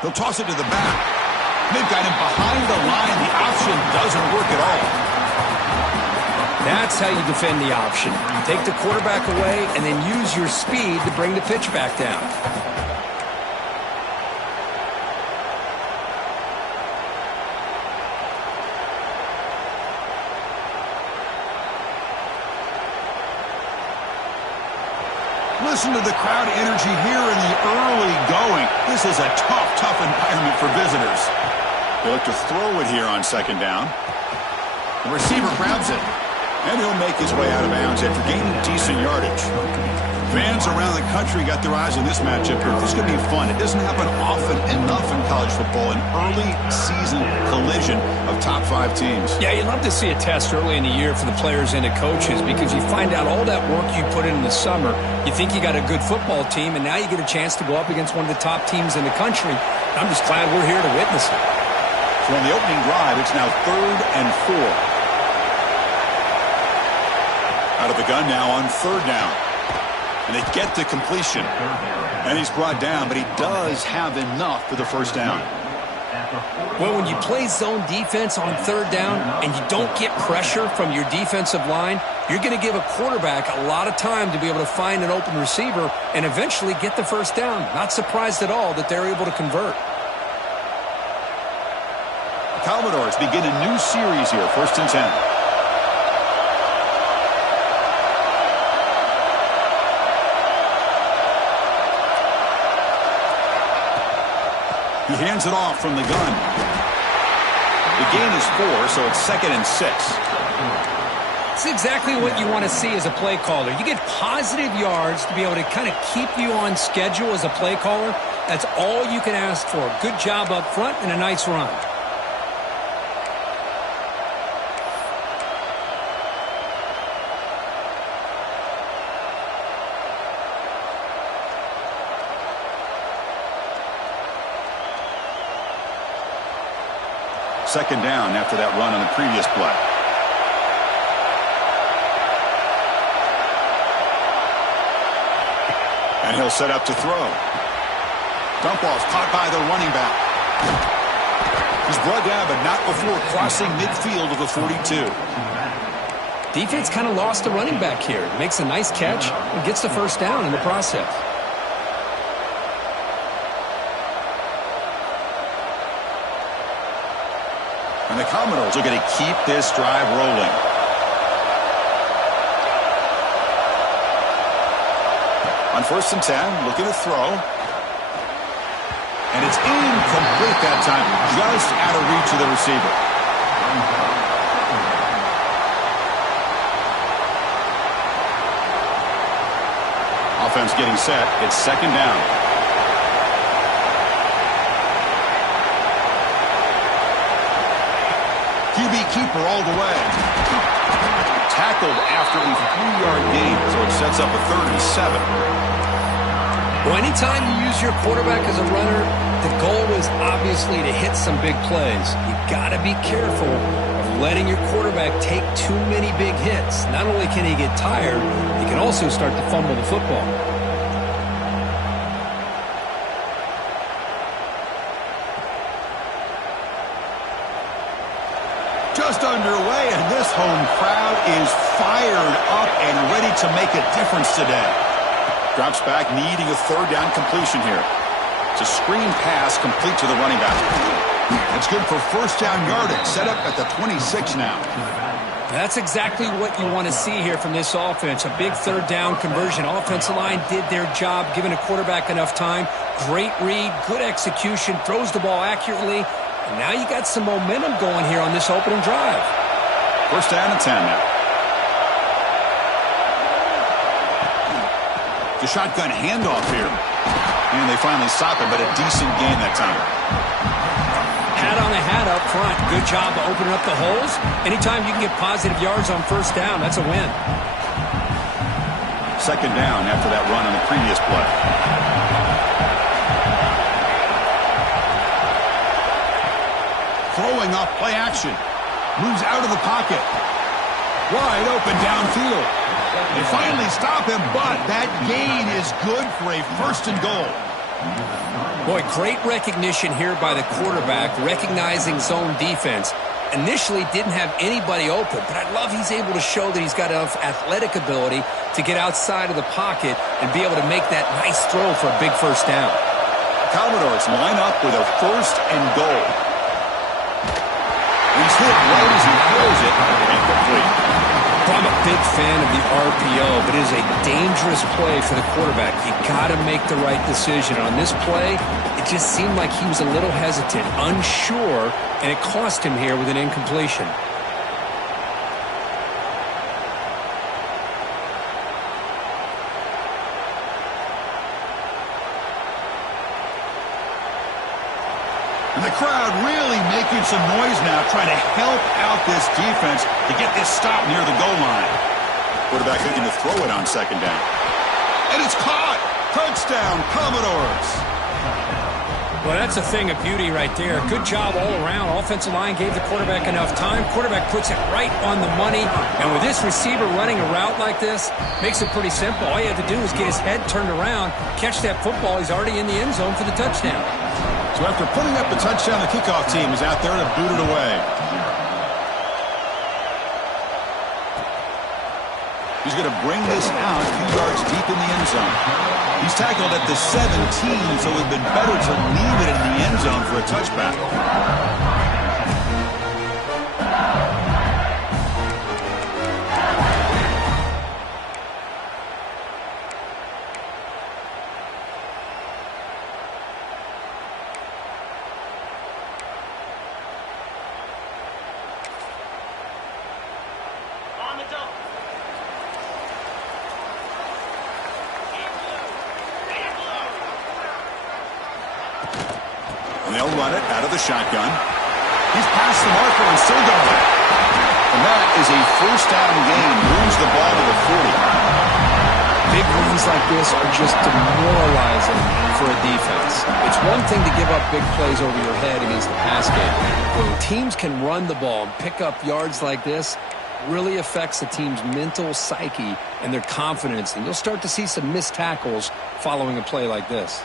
He'll toss it to the back. They've got him behind the line. The option doesn't work at all. That's how you defend the option. Take the quarterback away and then use your speed to bring the pitch back down. Listen to the crowd energy here in the early going. This is a tough environment for visitors. They look to throw it here on second down. The receiver grabs it, and he'll make his way out of bounds after gaining decent yardage. Fans around the country got their eyes on this matchup here. This is going to be fun. It doesn't happen often enough in college football, an early season collision of top 5 teams. Yeah, you'd love to see a test early in the year for the players and the coaches because you find out all that work you put in the summer. You think you got a good football team, and now you get a chance to go up against one of the top teams in the country. I'm just glad we're here to witness it. So on the opening drive, it's now 3rd and 4. Out of the gun now on 3rd down. And they get the completion. And he's brought down, but he does have enough for the first down. Well, when you play zone defense on 3rd down and you don't get pressure from your defensive line, you're going to give a quarterback a lot of time to be able to find an open receiver and eventually get the first down. Not surprised at all that they're able to convert. The Commodores begin a new series here, 1st and 10. He hands it off from the gun. The gain is 4, so it's 2nd and 6. It's exactly what you want to see as a play caller. You get positive yards to be able to kind of keep you on schedule as a play caller. That's all you can ask for. Good job up front and a nice run. Second down after that run on the previous play. And he'll set up to throw. Dump ball's caught by the running back. He's brought down, but not before crossing midfield of the 42. Defense kind of lost the running back here. Makes a nice catch and gets the first down in the process. And the Commodores are going to keep this drive rolling. On 1st and 10, looking to throw. And it's incomplete that time, just out of reach of the receiver. Offense getting set. It's 2nd down. QB keeper all the way. Tackled after a 3-yard gain, so it sets up a 3rd and 7. Well, anytime you use your quarterback as a runner, the goal is obviously to hit some big plays. You got to be careful of letting your quarterback take too many big hits. Not only can he get tired, he can also start to fumble the football. Just underway, and this home crowd is fired up and ready to make a difference today. Drops back, needing a 3rd down completion here. It's a screen pass complete to the running back. It's good for first down yardage, set up at the 26 now. That's exactly what you want to see here from this offense. A big 3rd down conversion. Offensive line did their job, giving a quarterback enough time. Great read, good execution, throws the ball accurately. And now you got some momentum going here on this opening drive. First down and 10 now. The shotgun handoff here. And they finally stop it, but a decent gain that time. Hat on a hat up front. Good job of opening up the holes. Anytime you can get positive yards on first down, that's a win. 2nd down after that run on the previous play. Throwing off play action. Moves out of the pocket. Wide open downfield. They finally stop him, but that gain is good for a 1st and goal. Boy, great recognition here by the quarterback, recognizing zone defense. Initially didn't have anybody open, but I love he's able to show that he's got enough athletic ability to get outside of the pocket and be able to make that nice throw for a big first down. Commodores line up with a 1st and goal. He's hit right as he throws it, incomplete. I'm a big fan of the RPO, but it is a dangerous play for the quarterback. You got to make the right decision. On this play, it just seemed like he was a little hesitant, unsure, and it cost him here with an incompletion. And the crowd really making some noise now, trying to help out this defense to get this stop near the goal line. Quarterback looking to throw it on 2nd down. And it's caught! Touchdown, Commodores! Well, that's a thing of beauty right there. Good job all around. Offensive line gave the quarterback enough time. Quarterback puts it right on the money. And with this receiver running a route like this, makes it pretty simple. All you have to do is get his head turned around, catch that football. He's already in the end zone for the touchdown. So after putting up the touchdown, the kickoff team is out there to boot it away. He's going to bring this out a few yards deep in the end zone. He's tackled at the 17, so it would have been better to leave it in the end zone for a touchback. And they'll run it out of the shotgun. He's past the marker and still going. And that is a 1st down gain. Moves the ball to the 40. Big runs like this are just demoralizing for a defense. It's one thing to give up big plays over your head against the pass game. When teams can run the ball and pick up yards like this, really affects the team's mental psyche and their confidence. And you'll start to see some missed tackles following a play like this.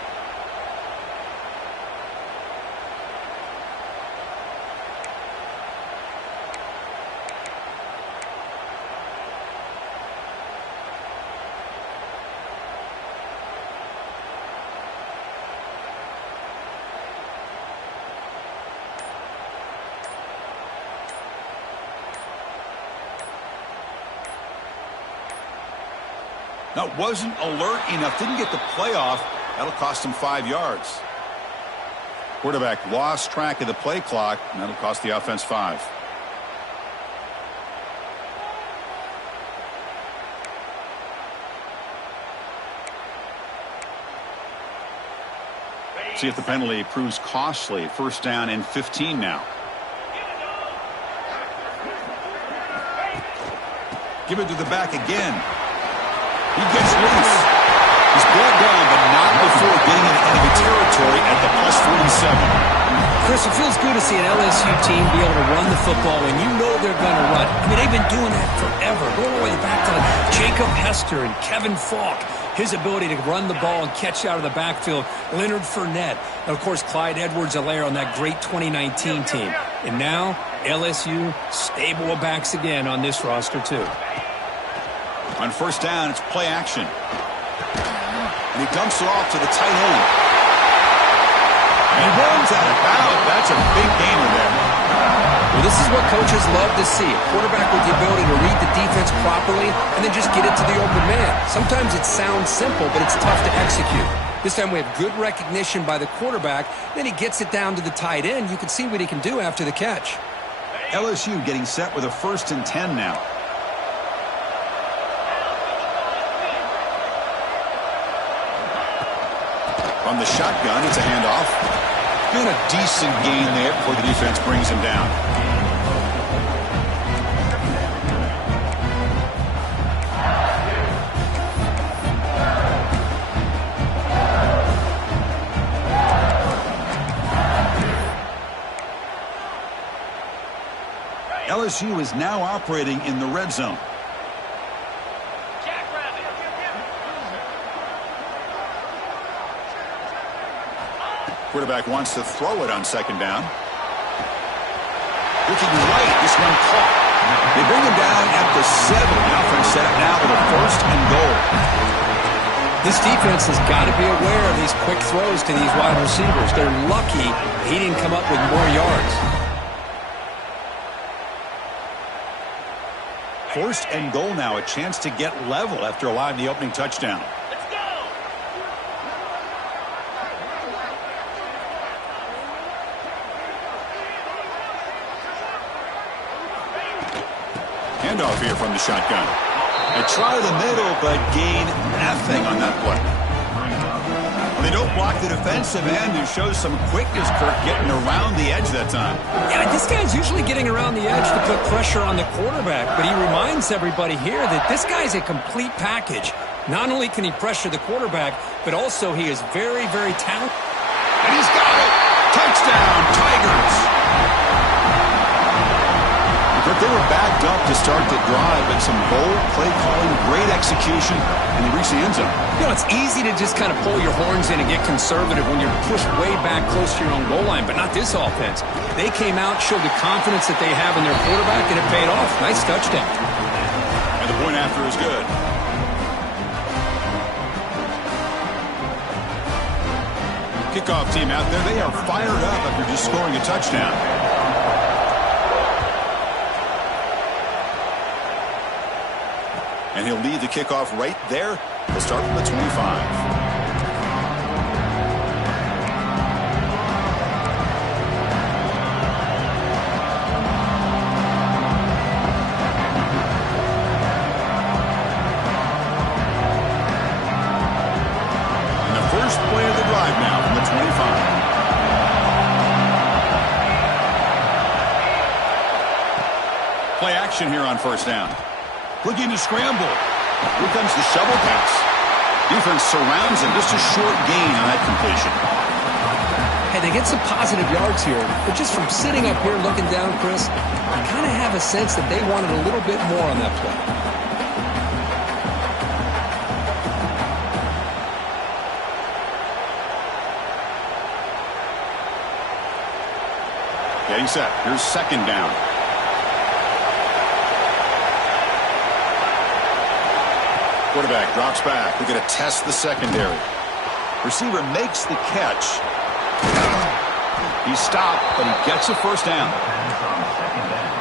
No, wasn't alert enough. Didn't get the play off. That'll cost him 5 yards. Quarterback lost track of the play clock, and that'll cost the offense 5. See if the penalty proves costly. 1st down and 15 now. Give it to the back again. He gets loose. He's brought down, but not before getting into enemy territory at the +47. Chris, it feels good to see an LSU team be able to run the football when you know they're going to run. I mean, they've been doing that forever. Going all the way back to Jacob Hester and Kevin Falk. His ability to run the ball and catch out of the backfield. Leonard Fournette. And, of course, Clyde Edwards-Helaire on that great 2019 team. And now, LSU stable of backs again on this roster, too. On 1st down, it's play action. And he dumps it off to the tight end. And he runs out of bounds. That's a big gainer there. Well, this is what coaches love to see. A quarterback with the ability to read the defense properly and then just get it to the open man. Sometimes it sounds simple, but it's tough to execute. This time we have good recognition by the quarterback. Then he gets it down to the tight end. You can see what he can do after the catch. LSU getting set with a 1st and 10 now. From the shotgun, it's a handoff. And a decent gain there before the defense brings him down. LSU is now operating in the red zone. Quarterback wants to throw it on second down. Looking right, this one caught. They bring him down at the 7. The offense set up now with a 1st and goal. This defense has got to be aware of these quick throws to these wide receivers. They're lucky he didn't come up with more yards. 1st and goal now, a chance to get level after allowing the opening touchdown. Handoff here from the shotgun. They try the middle, but gain nothing on that play. They don't block the defensive end and shows some quickness, Kirk, getting around the edge that time. Yeah, this guy's usually getting around the edge to put pressure on the quarterback, but he reminds everybody here that this guy's a complete package. Not only can he pressure the quarterback, but also he is very, very talented. And he's got it! Touchdown, Tigers! But they were backed up to start the drive, but some bold play calling, great execution, and they reached the end zone. You know, it's easy to just kind of pull your horns in and get conservative when you're pushed way back close to your own goal line, but not this offense. They came out, showed the confidence that they have in their quarterback, and it paid off. Nice touchdown. And the point after is good. Kickoff team out there, they are fired up after just scoring a touchdown. And he'll lead the kickoff right there. He'll start from the 25. And the first play of the drive now from the 25. Play action here on 1st down. Looking to scramble. Here comes the shovel pass. Defense surrounds him. Just a short gain on that completion. Hey, they get some positive yards here, but just from sitting up here looking down, Chris, I kind of have a sense that they wanted a little bit more on that play. Getting set. Here's 2nd down. Quarterback drops back. We're going to test the secondary. Receiver makes the catch. He stopped, but he gets a 1st down.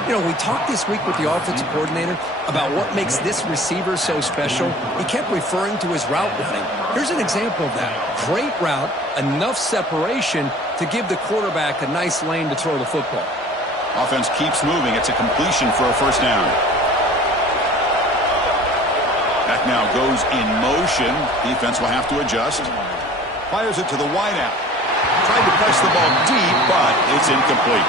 You know, we talked this week with the offensive coordinator about what makes this receiver so special. He kept referring to his route running. Here's an example of that. Great route, enough separation to give the quarterback a nice lane to throw the football. Offense keeps moving. It's a completion for a 1st down. Back now goes in motion. Defense will have to adjust. Fires it to the wideout. Tried to press the ball deep, but it's incomplete.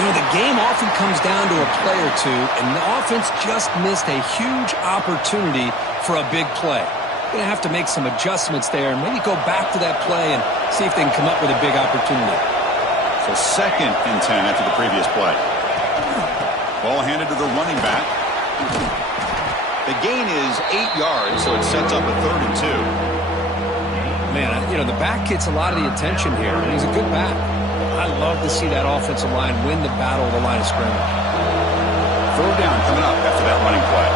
You know, the game often comes down to a play or two, and the offense just missed a huge opportunity for a big play. Going to have to make some adjustments there and maybe go back to that play and see if they can come up with a big opportunity. So 2nd and 10 after the previous play. Ball handed to the running back. The gain is 8 yards, so it sets up a 3rd and 2. Man, you know, the back gets a lot of the attention here. He's a good back. I love to see that offensive line win the battle of the line of scrimmage. 4th down coming up after that running play.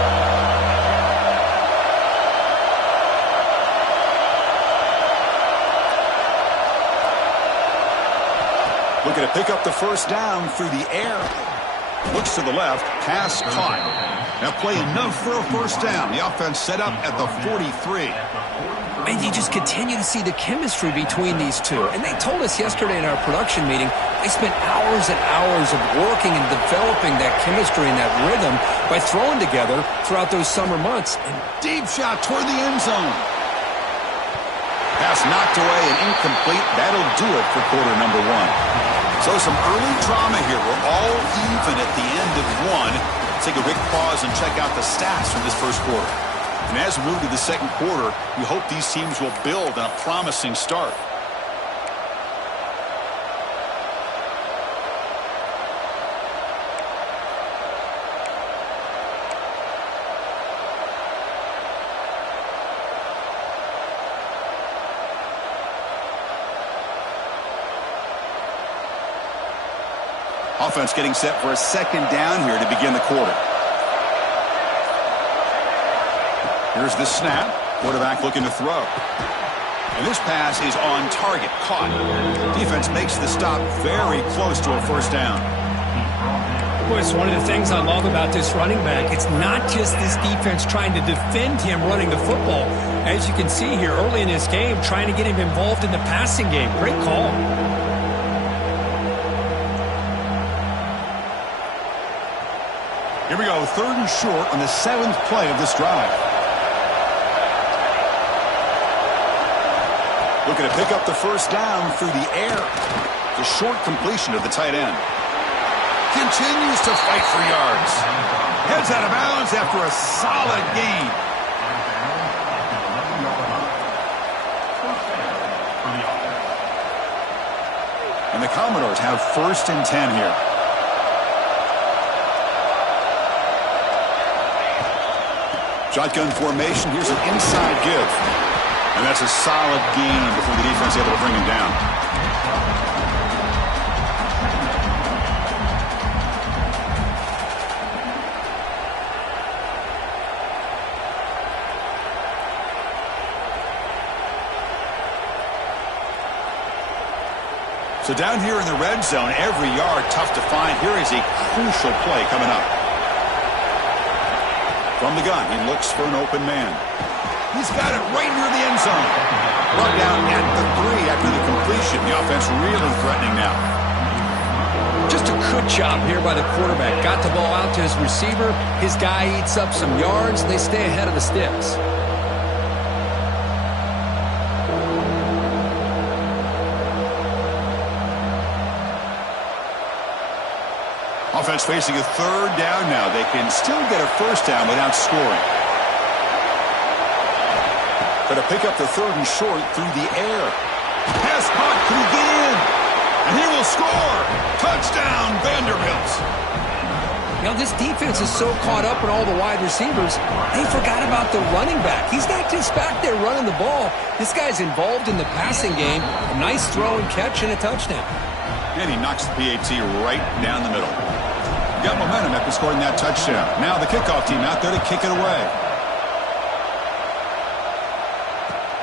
Looking to pick up the 1st down through the air. Looks to the left, pass caught. Now play enough for a 1st down. The offense set up at the 43. And you just continue to see the chemistry between these two. And they told us yesterday in our production meeting, they spent hours and hours of working and developing that chemistry and that rhythm by throwing together throughout those summer months. And deep shot toward the end zone. Pass knocked away and incomplete. That'll do it for quarter number 1. So some early drama here. We're all even at the end of 1. Let's take a quick pause and check out the stats from this 1st quarter. And as we move to the 2nd quarter, we hope these teams will build on a promising start. Offense getting set for a second down here to begin the quarter. Here's the snap. Quarterback looking to throw. And this pass is on target, caught. Defense makes the stop very close to a first down. Boy, it's one of the things I love about this running back. It's not just this defense trying to defend him running the football. As you can see here early in this game, trying to get him involved in the passing game. Great call. Here we go, 3rd and short on the 7th play of this drive. Looking to pick up the first down through the air. The short completion of the tight end. Continues to fight for yards. Heads out of bounds after a solid gain. And the Commodores have 1st and 10 here. Shotgun formation. Here's an inside give. And that's a solid gain before the defense is able to bring him down. So down here in the red zone, every yard tough to find. Here is a crucial play coming up. From the gun, he looks for an open man. He's got it right near the end zone. Brought down at the 3 after the completion. The offense really threatening now. Just a good job here by the quarterback. Got the ball out to his receiver. His guy eats up some yards. They stay ahead of the sticks. Offense facing a 3rd down now. They can still get a first down without scoring. Going to pick up the 3rd and short through the air. Pass caught through the end. And he will score. Touchdown, Vanderbilt. You know, this defense is so caught up in all the wide receivers, they forgot about the running back. He's not just back there running the ball. This guy's involved in the passing game. A nice throw and catch and a touchdown. And he knocks the PAT right down the middle. Got momentum after scoring that touchdown. Now the kickoff team out there to kick it away.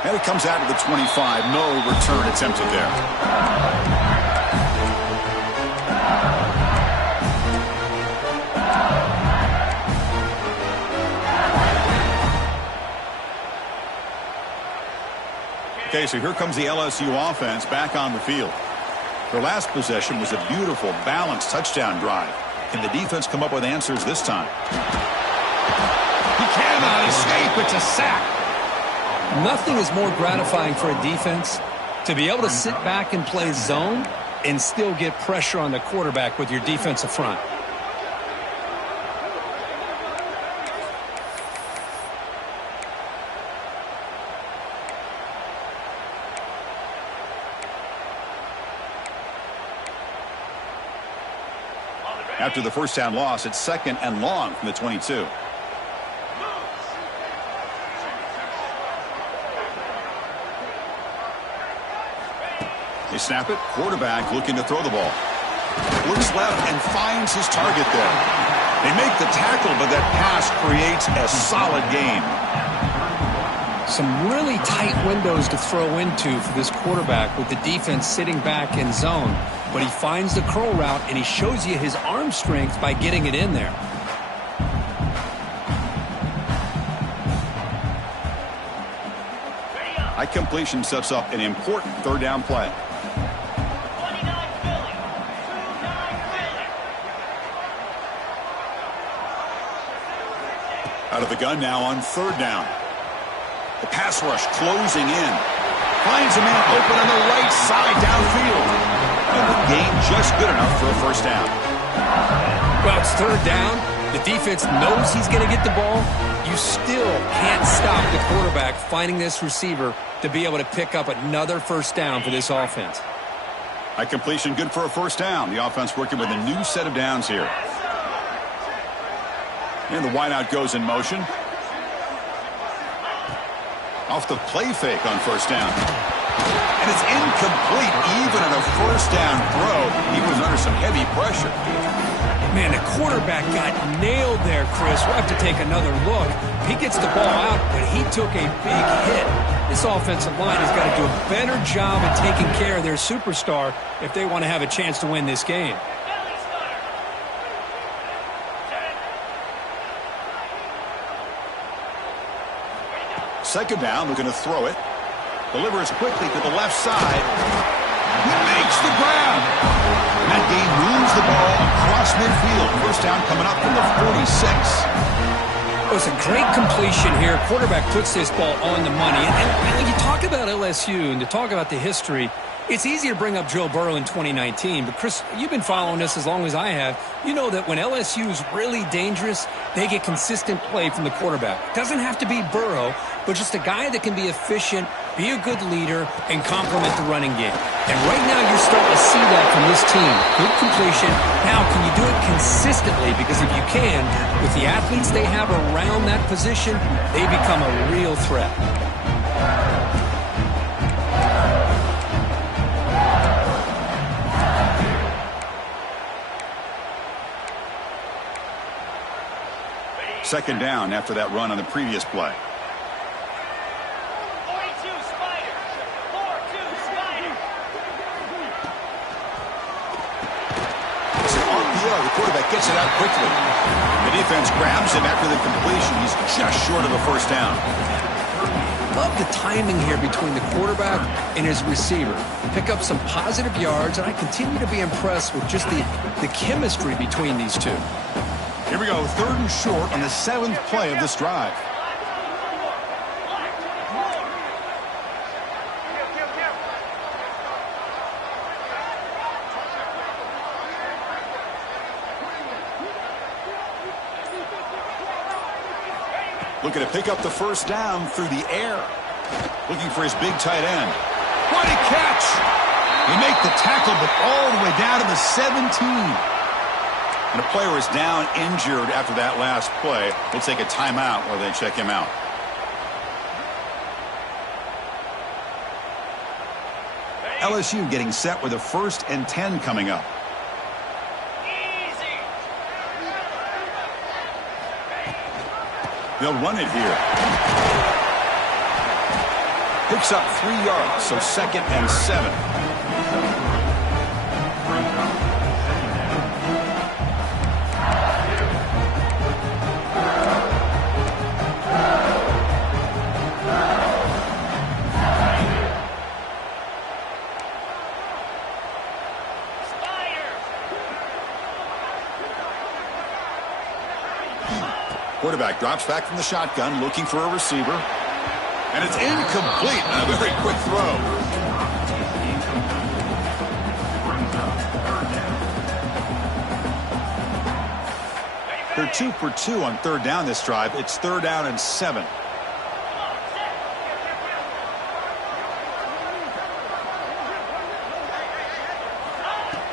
And it comes out to the 25. No return attempted there. Okay, so here comes the LSU offense back on the field. Their last possession was a beautiful, balanced touchdown drive. Can the defense come up with answers this time? He cannot escape. It's a sack. Nothing is more gratifying for a defense to be able to sit back and play zone and still get pressure on the quarterback with your defensive front. After the first down loss, it's 2nd and long from the 22. They snap it. Quarterback looking to throw the ball. Looks left and finds his target there. They make the tackle, but that pass creates a solid gain. Some really tight windows to throw into for this quarterback with the defense sitting back in zone. But he finds the curl route, and he shows you his arm strength by getting it in there. High completion sets up an important 3rd down play. Out of the gun now on 3rd down. The pass rush closing in. Finds a man open on the right side downfield. And the gain just good enough for a first down. Well, it's 3rd down. The defense knows he's going to get the ball. You still can't stop the quarterback finding this receiver to be able to pick up another first down for this offense. High completion good for a first down. The offense working with a new set of downs here. And the wideout goes in motion. Off the play fake on first down. And it's incomplete. Even on a first down throw, he was under some heavy pressure. Man, the quarterback got nailed there, Chris. We'll have to take another look. He gets the ball out, but he took a big hit. This offensive line has got to do a better job of taking care of their superstar if they want to have a chance to win this game. Second down, looking to throw it. Delivers quickly to the left side. He makes the grab. That game moves the ball across midfield. First down coming up from the 46. It was a great completion here. Quarterback puts this ball on the money. And when you talk about LSU and to talk about the history, it's easy to bring up Joe Burrow in 2019. But, Chris, you've been following this as long as I have. You know that when LSU is really dangerous, they get consistent play from the quarterback. It doesn't have to be Burrow, but just a guy that can be efficient, be a good leader, and complement the running game. And right now you're starting to see that from this team. Good completion. Now, can you do it consistently? Because if you can, with the athletes they have around that position, they become a real threat. Second down after that run on the previous play. The quarterback gets it out quickly. The defense grabs him after the completion. He's just short of a first down. Love the timing here between the quarterback and his receiver. Pick up some positive yards, and I continue to be impressed with just the chemistry between these two. Here we go, third and short on the 7th play of this drive. Looking to pick up the first down through the air. Looking for his big tight end. What a catch! He make the tackle, but all the way down to the 17. And a player is down injured after that last play. We'll take a timeout while they check him out. LSU getting set with a 1st and 10 coming up. They'll run it here. Picks up 3 yards, so 2nd and 7. Quarterback drops back from the shotgun, looking for a receiver. And it's incomplete. A very quick throw. They're 2 for 2 on third down this drive. It's 3rd down and 7.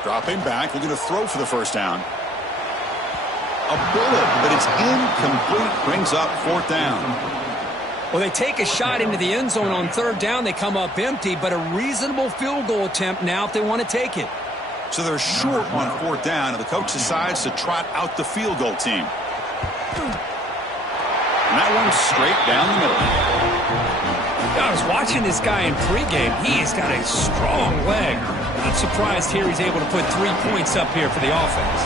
Dropping back, looking to throw for the first down. A bullet, but it's incomplete. Brings up 4th down. Well, they take a shot into the end zone on 3rd down. They come up empty, but a reasonable field goal attempt now if they want to take it. So they're short on 4th down, and the coach decides to trot out the field goal team. And that one's straight down the middle. I was watching this guy in pregame. He's got a strong leg. Not surprised here he's able to put 3 points up here for the offense.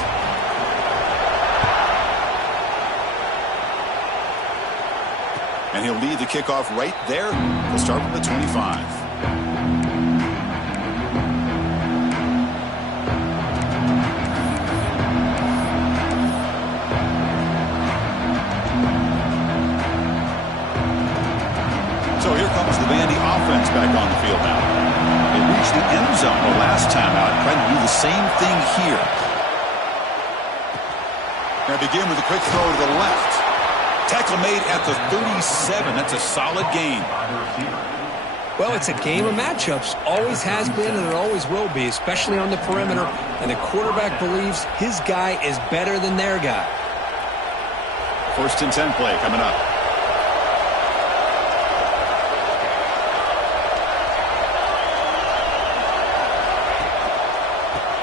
And he'll lead the kickoff right there. He'll start from the 25. So here comes the Vandy offense back on the field now. They reached the end zone the last time out. Trying to do the same thing here. Now begin with a quick throw to the left. Tackle made at the 37. That's a solid gain. Well, it's a game of matchups. Always has been and it always will be, especially on the perimeter. And the quarterback believes his guy is better than their guy. 1st and 10 play coming up.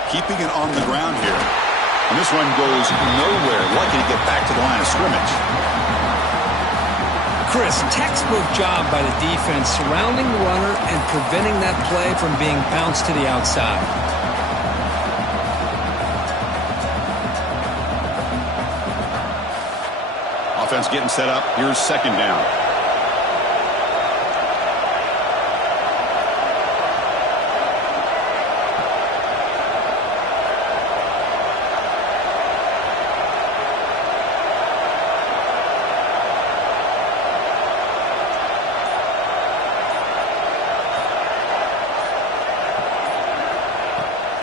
keeping it on the ground here. And this one goes nowhere. Lucky to get back to the line of scrimmage. Chris, textbook job by the defense surrounding the runner and preventing that play from being bounced to the outside. Offense getting set up. Here's second down.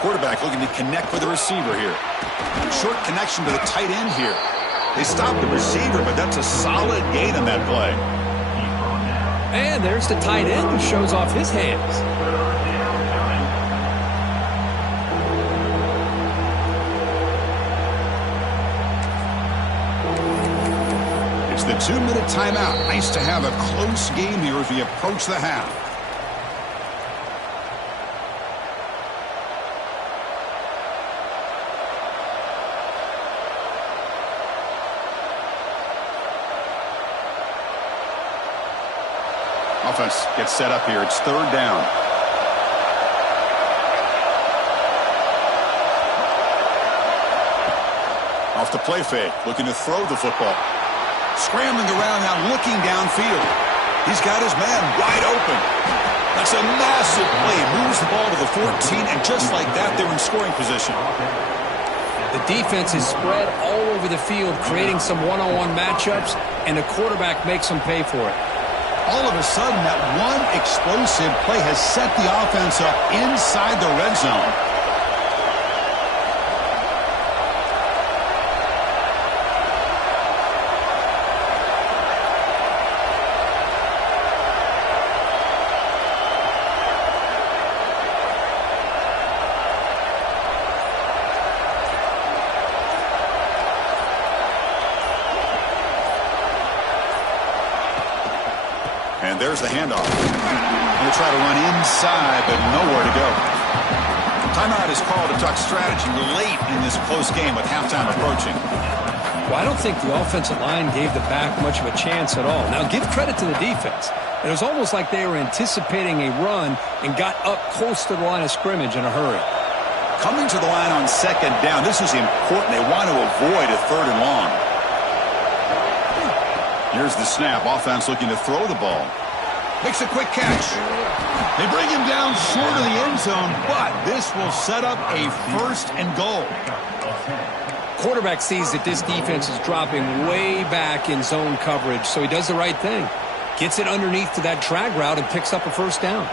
Quarterback looking to connect with the receiver here. Short connection to the tight end here. They stopped the receiver, but that's a solid gain on that play. And there's the tight end who shows off his hands. It's the 2-minute timeout. Nice to have a close game here as we approach the half. Offense gets set up here. It's third down. Off the play fake, looking to throw the football. Scrambling around now, looking downfield. He's got his man wide open. That's a massive play. Moves the ball to the 14, and just like that, they're in scoring position. The defense is spread all over the field, creating some one-on-one matchups, and the quarterback makes them pay for it. All of a sudden, that one explosive play has set the offense up inside the red zone. And there's the handoff. Going to try to run inside, but nowhere to go. Timeout is called to talk strategy late in this close game with halftime approaching. Well, I don't think the offensive line gave the back much of a chance at all. Now, give credit to the defense. It was almost like they were anticipating a run and got up close to the line of scrimmage in a hurry. Coming to the line on second down, this is important. They want to avoid a third and long. Here's the snap. Offense looking to throw the ball. Makes a quick catch. They bring him down short of the end zone, but this will set up a first and goal. Quarterback sees that this defense is dropping way back in zone coverage, so he does the right thing. Gets it underneath to that drag route and picks up a first down.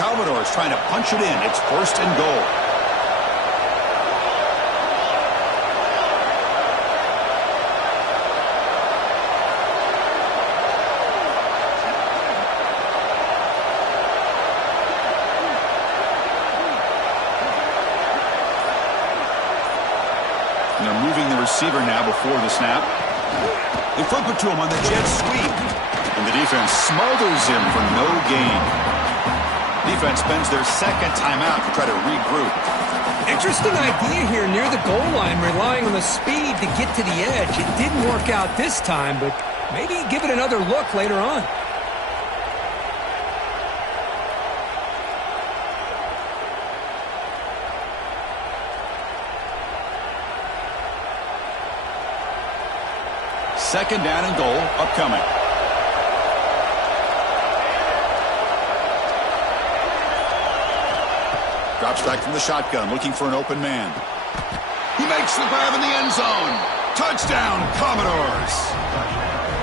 Commodores trying to punch it in. It's first and goal. And they're moving the receiver now before the snap. They flip it to him on the jet sweep. And the defense smothers him for no gain. Defense spends their second timeout to try to regroup. Interesting idea here near the goal line, relying on the speed to get to the edge. It didn't work out this time, but maybe give it another look later on. Second down and goal upcoming. Drops back from the shotgun, looking for an open man. He makes the grab in the end zone. Touchdown, Commodores.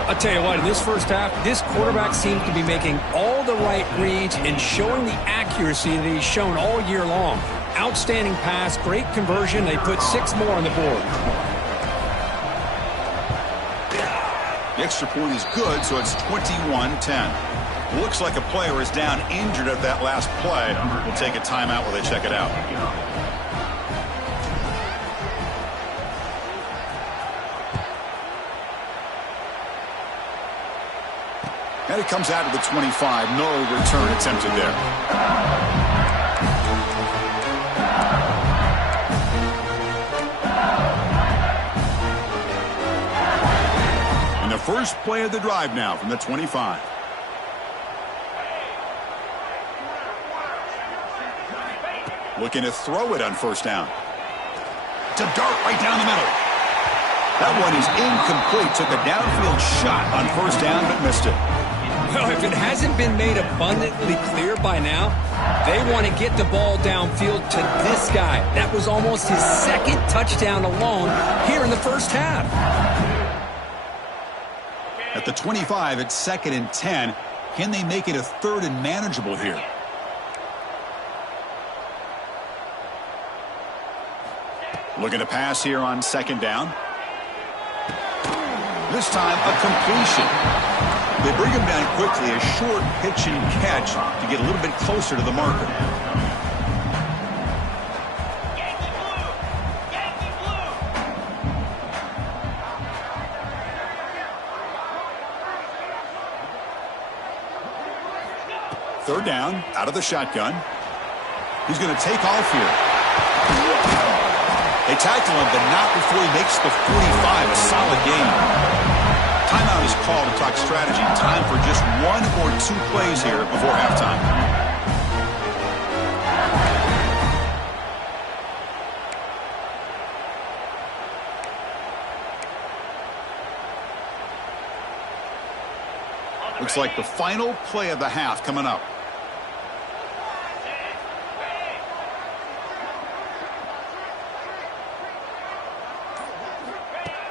I'll tell you what, in this first half, this quarterback seems to be making all the right reads and showing the accuracy that he's shown all year long. Outstanding pass, great conversion. They put 6 more on the board. The extra point is good, so it's 21-10. Looks like a player is down injured at that last play. We'll take a timeout while they check it out. And it comes out to the 25. No return attempted there. And the first play of the drive now from the 25. Looking to throw it on first down. To dart right down the middle. That one is incomplete. Took a downfield shot on first down, but missed it. Well, if it hasn't been made abundantly clear by now, they want to get the ball downfield to this guy. That was almost his second touchdown alone here in the first half. At the 25, it's 2nd and 10. Can they make it a 3rd and manageable here? Looking to pass here on 2nd down. This time, a completion. They bring him down quickly, a short pitch and catch to get a little bit closer to the marker. Third down, out of the shotgun. He's going to take off here. They tackle him, but not before he makes the 45, a solid gain. Timeout is called to talk strategy. Time for just 1 or 2 plays here before halftime. Looks like the final play of the half coming up.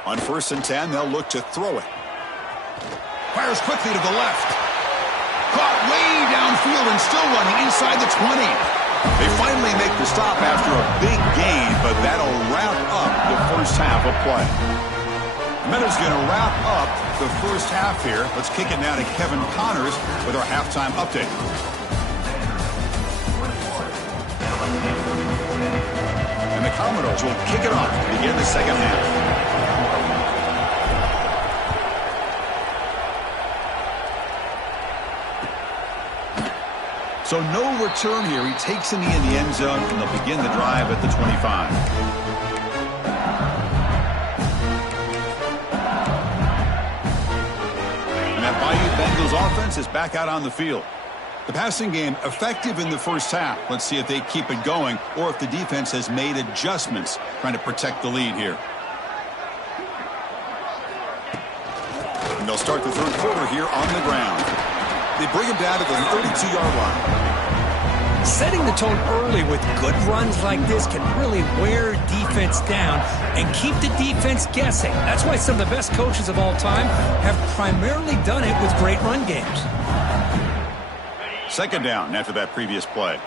On 1st and 10, they'll look to throw it. Fires quickly to the left. Caught way downfield and still running inside the 20. They finally make the stop after a big gain, but that'll wrap up the first half of play. Meadows going to wrap up the first half here. Let's kick it now to Kevin Connors with our halftime update. And the Commodores will kick it off to begin the second half. So no return here. He takes in the end zone, and they'll begin the drive at the 25. And that Bayou Bengals offense is back out on the field. The passing game effective in the first half. Let's see if they keep it going or if the defense has made adjustments trying to protect the lead here. And they'll start the third quarter here on the ground. They bring him down to the 32-yard line. Setting the tone early with good runs like this can really wear defense down and keep the defense guessing. That's why some of the best coaches of all time have primarily done it with great run games. 2nd down after that previous play.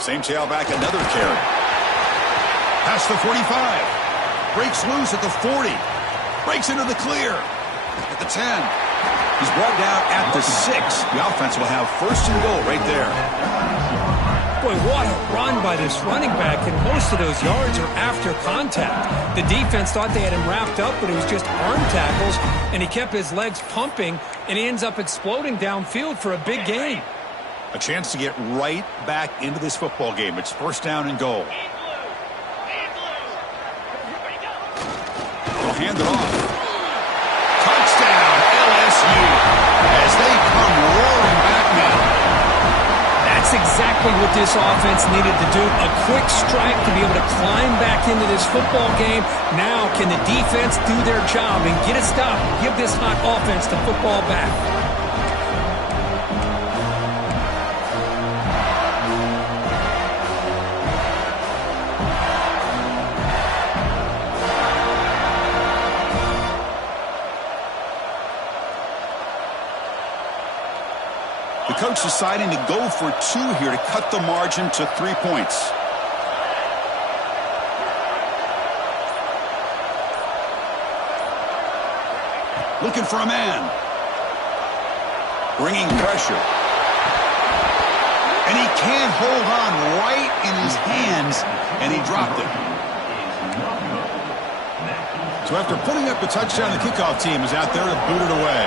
Same tailback, another carry. Past the 45. Breaks loose at the 40. Breaks into the clear. At the 10. He's brought down at the 6. The offense will have 1st and goal right there. Boy, what a run by this running back, and most of those yards are after contact. The defense thought they had him wrapped up, but it was just arm tackles, and he kept his legs pumping, and he ends up exploding downfield for a big gain. A chance to get right back into this football game. It's 1st down and goal. They'll hand it off. Touchdown, LSU, as they come roaring back now. That's exactly what this offense needed to do. A quick strike to be able to climb back into this football game. Now can the defense do their job and get a stop, give this hot offense the football back. Coach deciding to go for 2 here to cut the margin to 3 points. Looking for a man. Bringing pressure. And he can't hold on right in his hands, and he dropped it. So after putting up a touchdown, the kickoff team is out there to boot it away.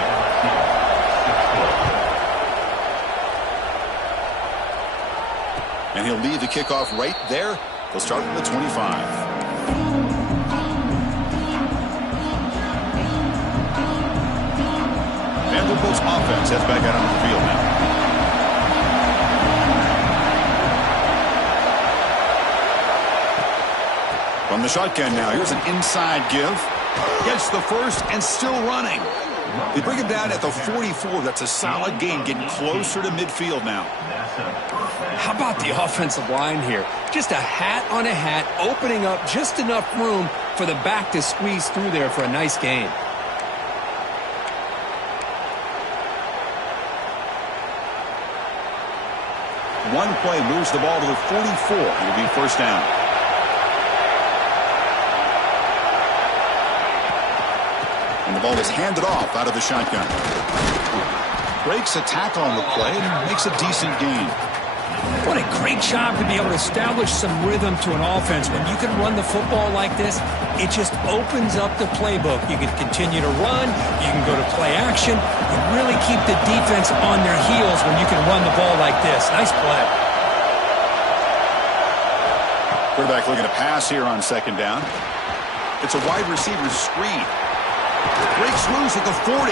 And he'll lead the kickoff right there. They'll start at the 25. Vanderbilt's offense heads back out on the field now. From the shotgun now, here's an inside give. Gets the first and still running. They bring him down at the 44. That's a solid gain, getting closer to midfield now. How about the offensive line here? Just a hat on a hat, opening up just enough room for the back to squeeze through there for a nice gain. One play moves the ball to the 44. It'll be first down. And the ball is handed off out of the shotgun. Breaks a tackle on the play and makes a decent gain. What a great job to be able to establish some rhythm to an offense. When you can run the football like this, it just opens up the playbook. You can continue to run. You can go to play action. You really keep the defense on their heels when you can run the ball like this. Nice play. Quarterback looking to pass here on second down. It's a wide receiver screen. Breaks loose at the 40.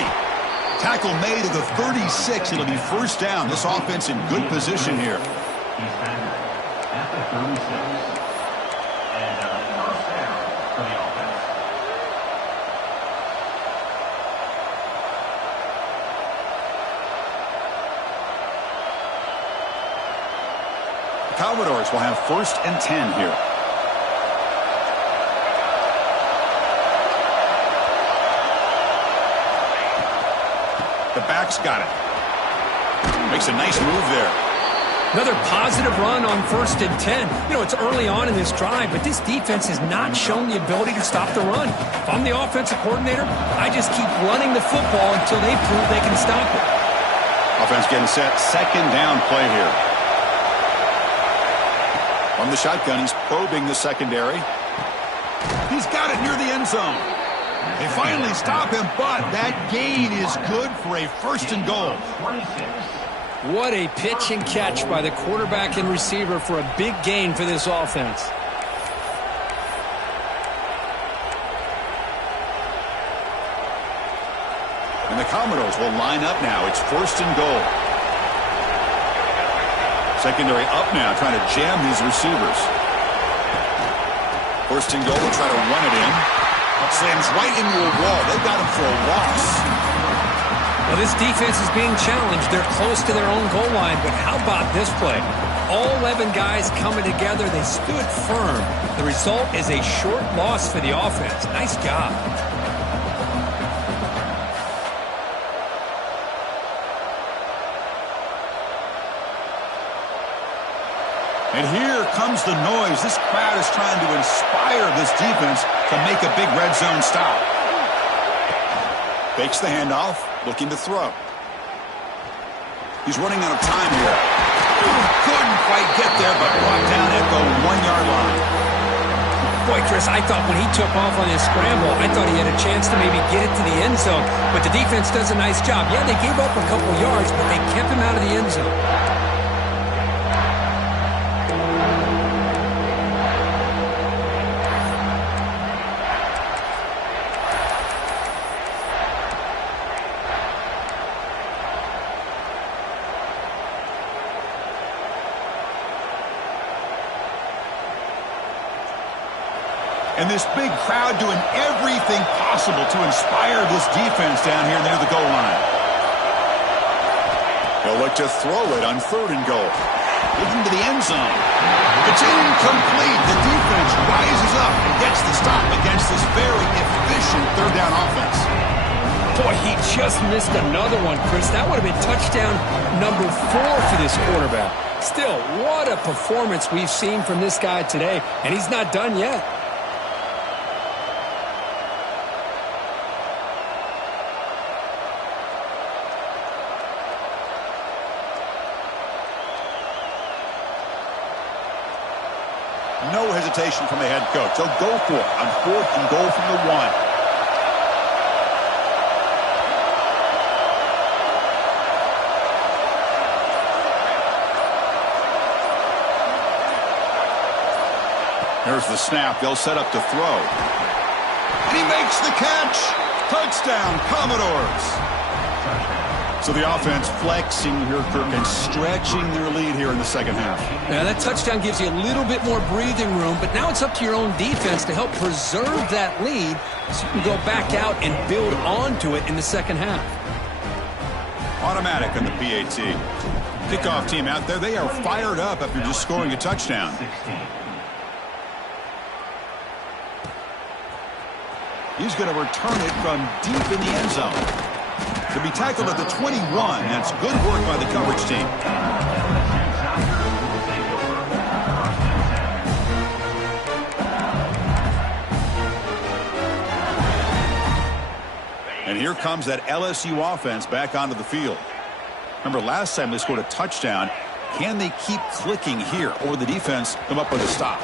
Tackle made at the 36. It'll be first down. This offense in good position here. At the 36. And first down for the offense. The Commodores will have first and 10 here. The back's got it. Makes a nice move there. Another positive run on first and 10. You know, it's early on in this drive, but this defense has not shown the ability to stop the run. If I'm the offensive coordinator, I just keep running the football until they prove they can stop it. Offense getting set. Second down play here. From the shotgun, he's probing the secondary. He's got it near the end zone. They finally stop him, but that gain is good for a first and goal. What a pitch and catch by the quarterback and receiver for a big gain for this offense. And the Commodores will line up now. It's first and goal. Secondary up now, trying to jam these receivers. First and goal, they'll try to run it in. Slams right into a wall. They've got him for a loss. Well, this defense is being challenged. They're close to their own goal line, but how about this play? All 11 guys coming together. They stood firm. The result is a short loss for the offense. Nice job. And here comes the noise. This crowd is trying to inspire this defense to make a big red zone stop. Fakes the handoff, looking to throw. He's running out of time here. Couldn't quite get there, but brought down at the 1-yard line. Boy, Chris, I thought when he took off on his scramble, I thought he had a chance to maybe get it to the end zone. But the defense does a nice job. Yeah, they gave up a couple yards, but they kept him out of the end zone. And this big crowd doing everything possible to inspire this defense down here near the goal line. They'll look to throw it on third and goal. Looking to the end zone. It's incomplete. The defense rises up and gets the stop against this very efficient third down offense. Boy, he just missed another one, Chris. That would have been touchdown number 4 for this quarterback. Still, what a performance we've seen from this guy today, and he's not done yet. No hesitation from the head coach. They'll go for it on fourth and goal from the 1. There's the snap. They'll set up to throw. And he makes the catch. Touchdown, Commodores. So the offense flexing here, Kirk, and stretching their lead here in the second half. Now, that touchdown gives you a little bit more breathing room, but now it's up to your own defense to help preserve that lead so you can go back out and build onto it in the second half. Automatic on the PAT. Kickoff team out there, they are fired up after just scoring a touchdown. He's going to return it from deep in the end zone. To be tackled at the 21. That's good work by the coverage team. And here comes that LSU offense back onto the field. Remember, last time they scored a touchdown. Can they keep clicking here, or will the defense come up with a stop?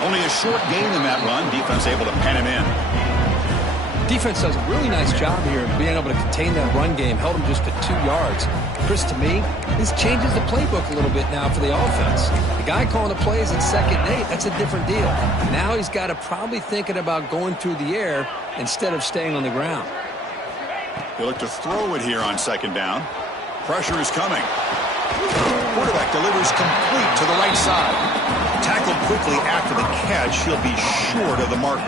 Only a short gain in that run. Defense able to pen him in. Defense does a really nice job here of being able to contain that run game. Held him just at 2 yards. Chris, to me, this changes the playbook a little bit now for the offense. The guy calling the plays at 2nd and 8, that's a different deal. Now he's got to probably thinking about going through the air instead of staying on the ground. They look to throw it here on 2nd down. Pressure is coming. Quarterback delivers complete to the right side. Tackled quickly after the catch. He'll be short of the marker.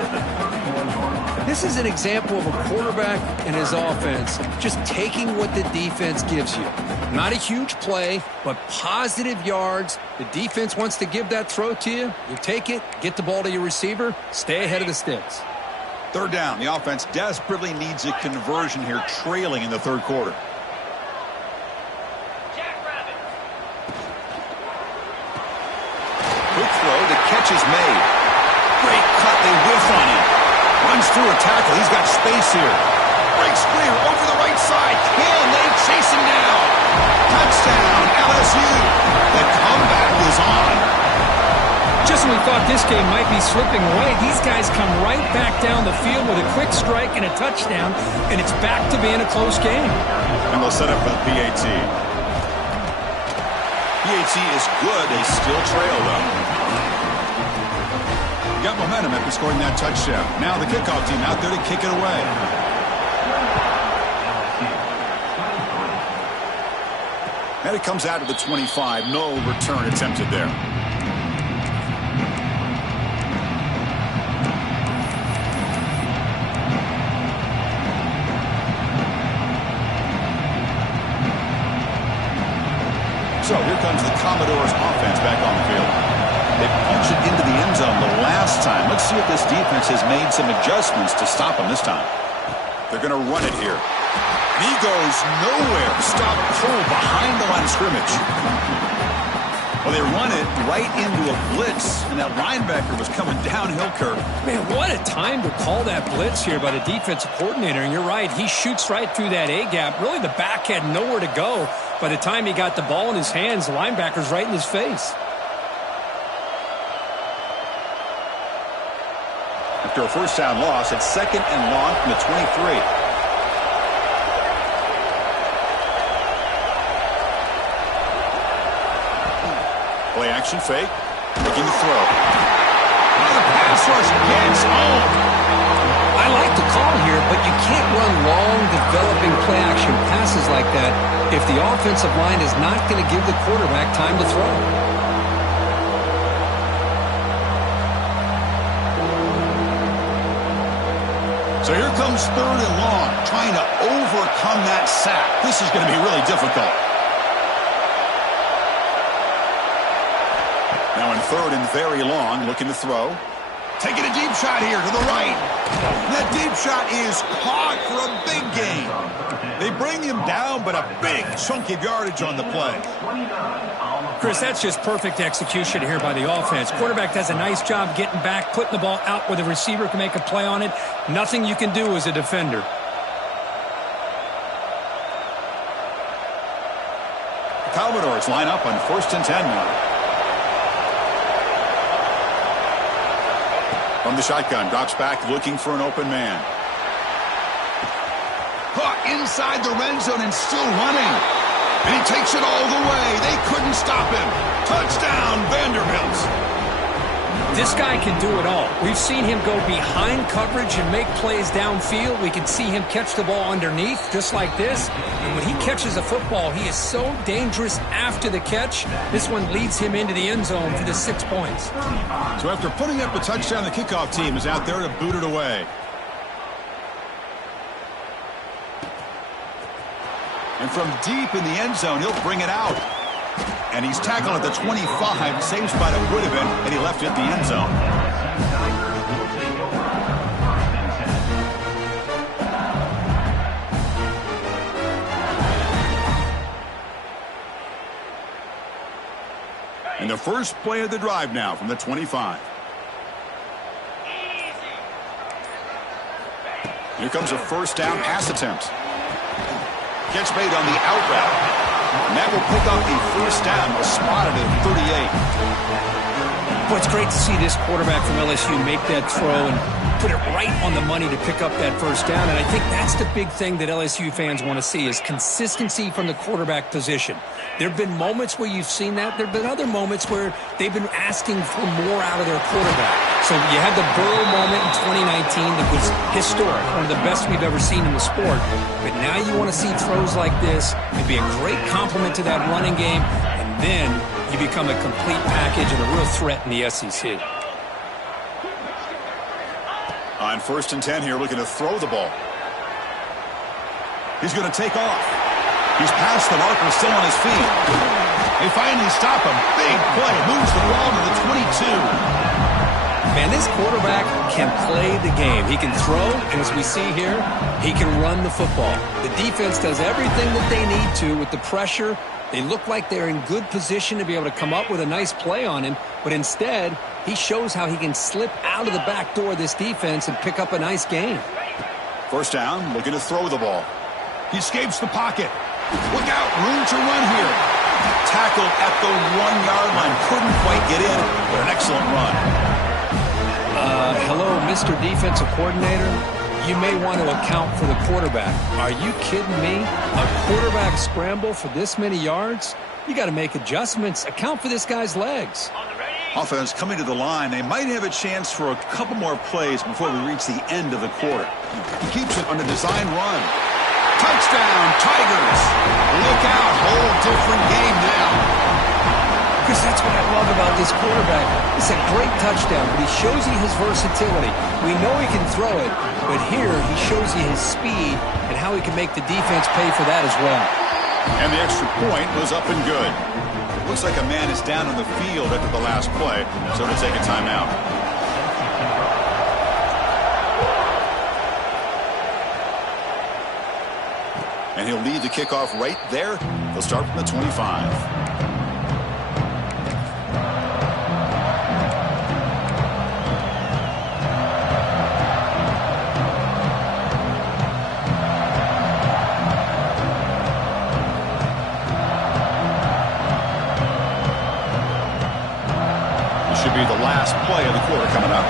This is an example of a quarterback and his offense just taking what the defense gives you. Not a huge play, but positive yards. The defense wants to give that throw to you. You take it, get the ball to your receiver, stay ahead of the sticks. 3rd down. The offense desperately needs a conversion here, trailing in the 3rd quarter. Quick throw. The catch is made. Great cut. They whiff on him. Runs through a tackle. He's got space here. Breaks clear over the right side. Can they chase him down? Touchdown, LSU. The comeback is on. Just when we thought this game might be slipping away, these guys come right back down the field with a quick strike and a touchdown, and it's back to being a close game. And they'll set up a PAT. PAT is good. They still trail, though. Got momentum after scoring that touchdown. Now the kickoff team out there to kick it away. And it comes out to the 25. No return attempted there. So here comes the Commodores offense back on the field. They punched it into the end zone the last time. Let's see if this defense has made some adjustments to stop them this time. They're going to run it here. And he goes nowhere. Stop cold behind the line of scrimmage. Well, they run it right into a blitz, and that linebacker was coming downhill, Kirk. Man, what a time to call that blitz here by the defensive coordinator. And you're right, he shoots right through that A-gap. Really, the back had nowhere to go. By the time he got the ball in his hands, the linebacker's right in his face. After a 1st down loss, it's 2nd and long from the 23. Play action fake. Making the throw. Oh, the pass rush gets home. I like the call here, but you can't run long, developing play action passes like that if the offensive line is not going to give the quarterback time to throw. So here comes 3rd and long, trying to overcome that sack. This is going to be really difficult. Now in 3rd and very long, looking to throw. Taking a deep shot here to the right. That deep shot is caught for a big gain. They bring him down, but a big chunk of yardage on the play. Chris, that's just perfect execution here by the offense. Quarterback does a nice job getting back, putting the ball out where the receiver can make a play on it. Nothing you can do as a defender. The Commodores line up on 1st and 10 now. From the shotgun, drops back looking for an open man. Caught inside the red zone and still running. And he takes it all the way. They couldn't stop him. Touchdown, Vanderbilt. This guy can do it all. We've seen him go behind coverage and make plays downfield. We can see him catch the ball underneath, just like this. And when he catches a football, he is so dangerous after the catch. This one leads him into the end zone for the 6 points. So after putting up the touchdown, the kickoff team is out there to boot it away. And from deep in the end zone, he'll bring it out. And he's tackled at the 25, same spot it would have been, and he left it in the end zone. And the first play of the drive now from the 25. Here comes a first down pass attempt. Catch made on the out route. And that will pick up a first down. Was spotted at 38. Boy, it's great to see this quarterback from LSU make that throw and put it right on the money to pick up that first down. And I think that's the big thing that LSU fans want to see is consistency from the quarterback position. There have been moments where you've seen that. There have been other moments where they've been asking for more out of their quarterback. So you had the Burrow moment in 2019 that was historic, one of the best we've ever seen in the sport. But now you want to see throws like this. It'd be a great compliment to that running game. And then you become a complete package and a real threat in the SEC. On 1st and 10 here, looking to throw the ball. He's going to take off. He's past the marker, still on his feet. They finally stop him. Big play. Moves the ball to the 22. Man, this quarterback can play the game. He can throw, and as we see here, he can run the football. The defense does everything that they need to with the pressure. They look like they're in good position to be able to come up with a nice play on him, but instead, he shows how he can slip out of the back door of this defense and pick up a nice gain. First down, looking to throw the ball. He escapes the pocket. Look out, room to run here. Tackled at the 1-yard line. Couldn't quite get in, but an excellent run. Hello, Mr. Defensive Coordinator. You may want to account for the quarterback. Are you kidding me? A quarterback scramble for this many yards? You got to make adjustments. Account for this guy's legs. Offense coming to the line. They might have a chance for a couple more plays before we reach the end of the quarter. He keeps it on a design run. Touchdown, Tigers. Look out, whole different game now. Because that's what I love about this quarterback. It's a great touchdown, but he shows you his versatility. We know he can throw it, but here he shows you his speed and how he can make the defense pay for that as well. And the extra point was up and good. Looks like a man is down on the field after the last play, so to take a timeout. And he'll lead the kickoff right there. They'll start from the 25. Should be the last play of the quarter coming up.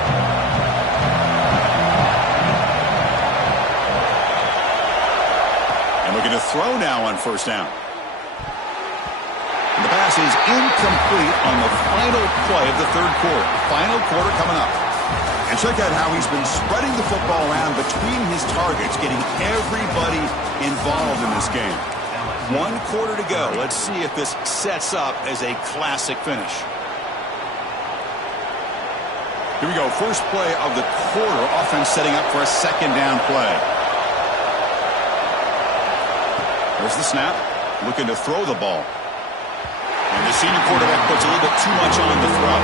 And looking to throw now on first down. And the pass is incomplete on the final play of the third quarter. Final quarter coming up. And check out how he's been spreading the football around between his targets, getting everybody involved in this game. 1 quarter to go. Let's see if this sets up as a classic finish. Here we go, first play of the quarter. Offense setting up for a second down play. There's the snap. Looking to throw the ball. And the senior quarterback puts a little bit too much on the throw.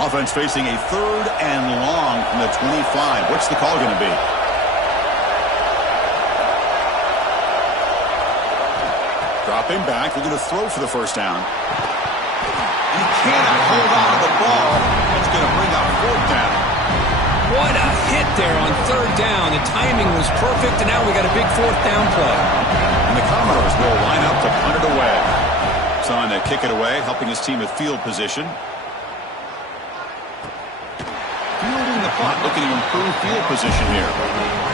Offense facing a 3rd and long from the 25. What's the call going to be? Dropping back. They're going to throw for the first down. He cannot hold on to the ball. That's going to bring up 4th down. What a hit there on 3rd down. The timing was perfect, and now we got a big 4th down play. And the Commodores will line up to punt it away. So on to kick it away, helping his team with field position. Fielding the punt, looking to improve field position here.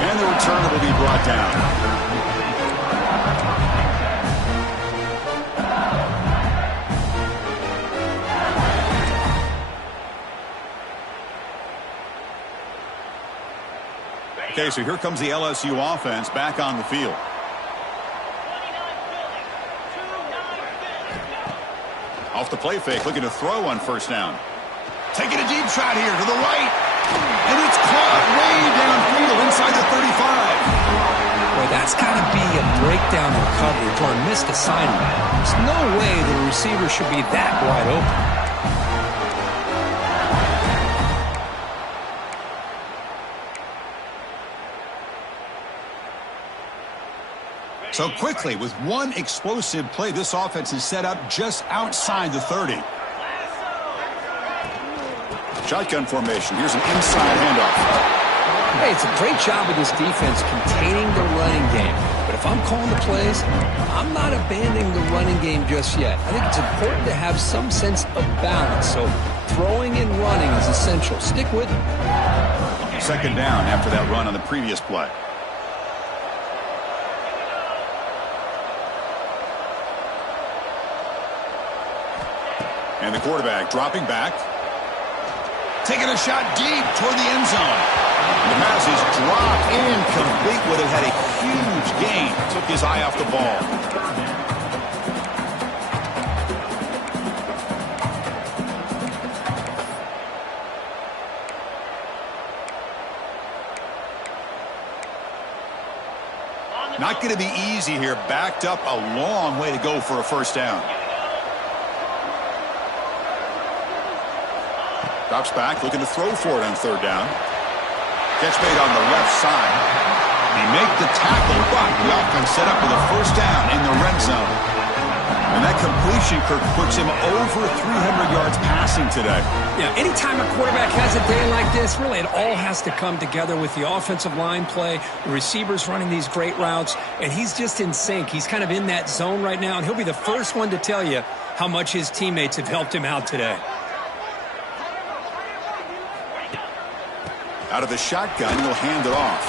And the returner will be brought down. Okay, so here comes the LSU offense back on the field. Off the play fake, looking to throw on first down. Taking a deep shot here to the right. And it's caught way downfield inside the 35. Boy, that's got to be a breakdown in coverage or a missed assignment. There's no way the receiver should be that wide open. So quickly, with one explosive play, this offense is set up just outside the 30. Shotgun formation. Here's an inside handoff. Hey, it's a great job of this defense containing the running game. But if I'm calling the plays, I'm not abandoning the running game just yet. I think it's important to have some sense of balance. So throwing and running is essential. Stick with it. Second down after that run on the previous play. And the quarterback dropping back. Taking a shot deep toward the end zone. And the pass is dropped incomplete. Would have had a huge gain. Took his eye off the ball. Not going to be easy here. Backed up a long way to go for a first down. Drops back, looking to throw for it on third down. Catch made on the left side. He make the tackle, but the offense set up with a first down in the red zone. And that completion, Kirk, puts him over 300 yards passing today. Yeah, anytime a quarterback has a day like this, really it all has to come together with the offensive line play, the receivers running these great routes, and he's just in sync. He's kind of in that zone right now, and he'll be the first one to tell you how much his teammates have helped him out today. Out of the shotgun, he'll hand it off.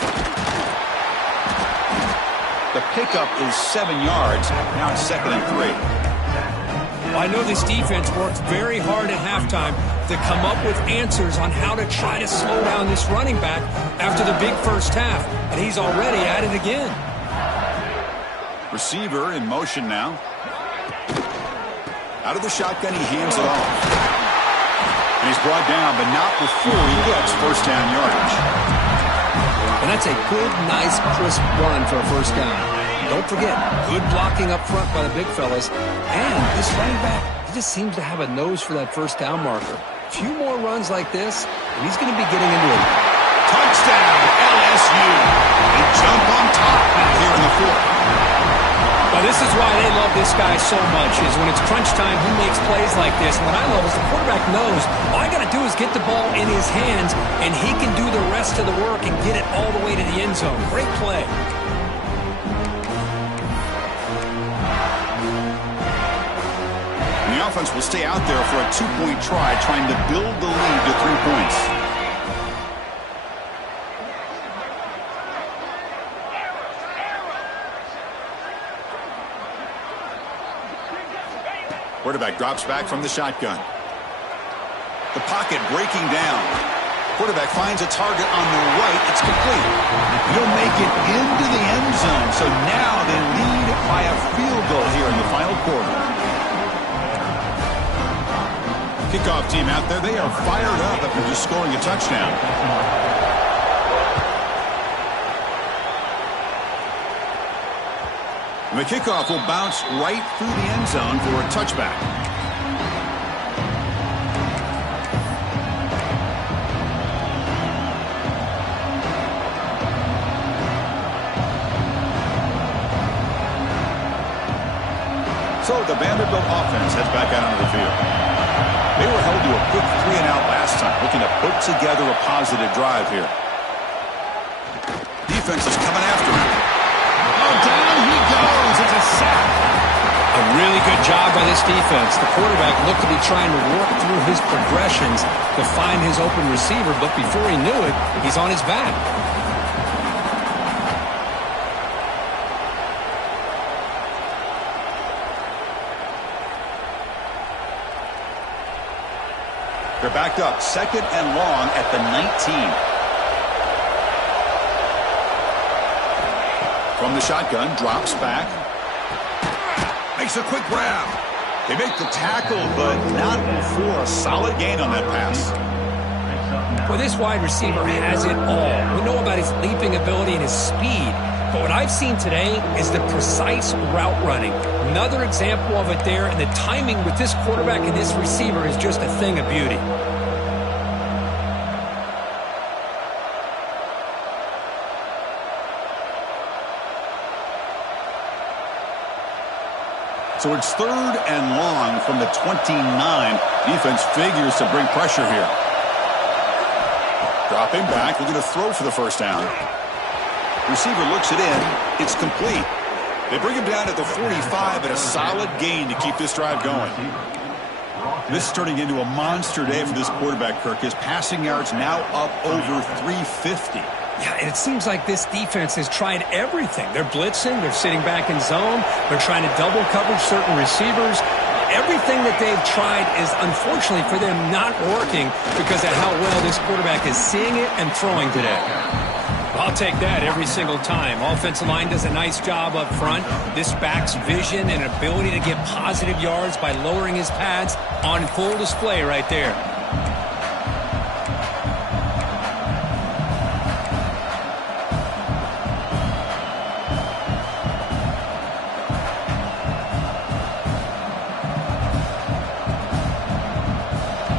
The pickup is 7 yards. Now it's 2nd and 3. Well, I know this defense worked very hard at halftime to come up with answers on how to try to slow down this running back after the big first half. And he's already at it again. Receiver in motion now. Out of the shotgun, he hands it off. And he's brought down, but not before he gets first down yardage. And that's a good, nice, crisp run for a first down. Don't forget, good blocking up front by the big fellas. And this running back, he just seems to have a nose for that first down marker. A few more runs like this, and he's going to be getting into it. Touchdown, LSU. They jump on top now here in the fourth. Well, this is why they love this guy so much, is when it's crunch time, he makes plays like this. And what I love is the quarterback knows all I got to do is get the ball in his hands, and he can do the rest of the work and get it all the way to the end zone. Great play. And the offense will stay out there for a 2-point try, trying to build the lead to 3 points. Quarterback drops back from the shotgun. The pocket breaking down. Quarterback finds a target on the right. It's complete. He'll make it into the end zone. So now they lead by a field goal here in the final quarter. Kickoff team out there. They are fired up after just scoring a touchdown. And the kickoff will bounce right through the end zone for a touchback. So the Vanderbilt offense heads back out onto the field. They were held to a quick 3-and-out last time, looking to put together a positive drive here. Defense is coming after him. Oh, down he goes. It's a sack. A really good job by this defense. The quarterback looked to be trying to work through his progressions to find his open receiver, but before he knew it, he's on his back. They're backed up, 2nd and long at the 19. From the shotgun, drops back. Makes a quick grab. They make the tackle, but not before a solid gain on that pass. Well, this wide receiver has it all. We know about his leaping ability and his speed, but what I've seen today is the precise route running. Another example of it there, and the timing with this quarterback and this receiver is just a thing of beauty. So it's 3rd and long from the 29. Defense figures to bring pressure here. Dropping back, looking to throw for the first down. Receiver looks it in. It's complete. They bring him down at the 45 and a solid gain to keep this drive going. This is turning into a monster day for this quarterback, Kirk. His passing yards now up over 350. Yeah, and it seems like this defense has tried everything. They're blitzing, they're sitting back in zone, they're trying to double coverage certain receivers. Everything that they've tried is, unfortunately for them, not working because of how well this quarterback is seeing it and throwing today. I'll take that every single time. Offensive line does a nice job up front. This back's vision and ability to get positive yards by lowering his pads on full display right there.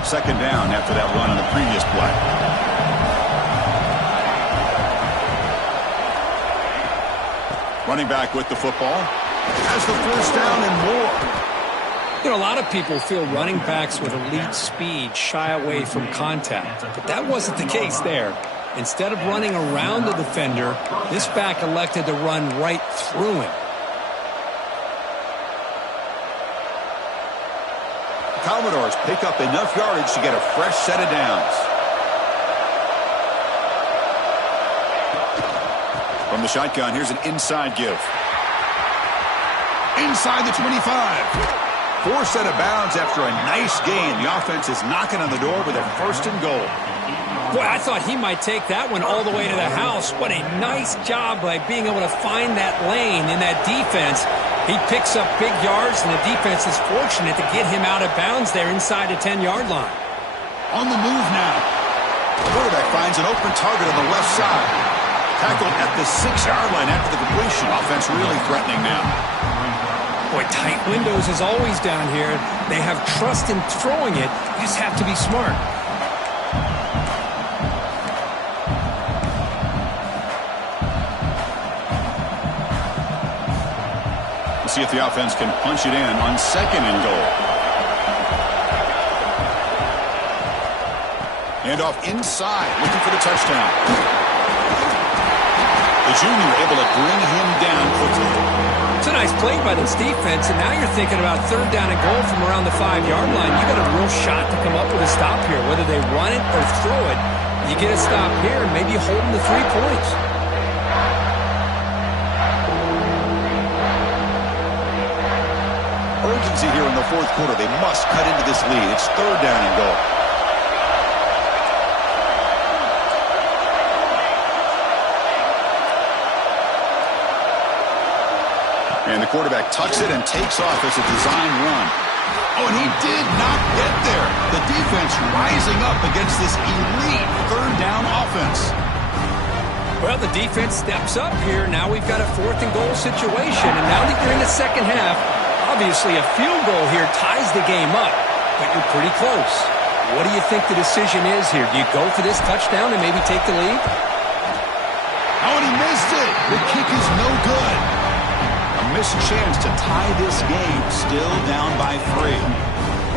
Second down after that run on the previous play. Running back with the football. Has the first down and more. You know, a lot of people feel running backs with elite speed shy away from contact, but that wasn't the case there. Instead of running around the defender, this back elected to run right through him. Commodores pick up enough yardage to get a fresh set of downs. From the shotgun, here's an inside give. Inside the 25. Forced out of bounds after a nice gain. The offense is knocking on the door with a 1st and goal. Boy, I thought he might take that one all the way to the house. What a nice job by being able to find that lane in that defense. He picks up big yards, and the defense is fortunate to get him out of bounds there inside the 10-yard line. On the move now. The quarterback finds an open target on the left side. Tackled at the 6-yard line after the completion. Offense really threatening now. Boy, tight windows as always down here. They have trust in throwing it. You just have to be smart. We'll see if the offense can punch it in on 2nd and goal. Handoff inside, looking for the touchdown. The junior able to bring him down quickly. It's a nice play by this defense, and now you're thinking about 3rd down and goal from around the 5-yard line. You got a real shot to come up with a stop here, whether they run it or throw it. You get a stop here, and maybe you hold them to 3 points. Urgency here in the 4th quarter. They must cut into this lead. It's 3rd down and goal. And the quarterback tucks it and takes off as a design run. Oh, and he did not get there. The defense rising up against this elite 3rd down offense. Well, the defense steps up here. Now we've got a 4th and goal situation. And now that you're in the second half, obviously a field goal here ties the game up. But you're pretty close. What do you think the decision is here? Do you go for this touchdown and maybe take the lead? Oh, and he missed it. The kick is no good. A missed chance to tie this game, still down by 3.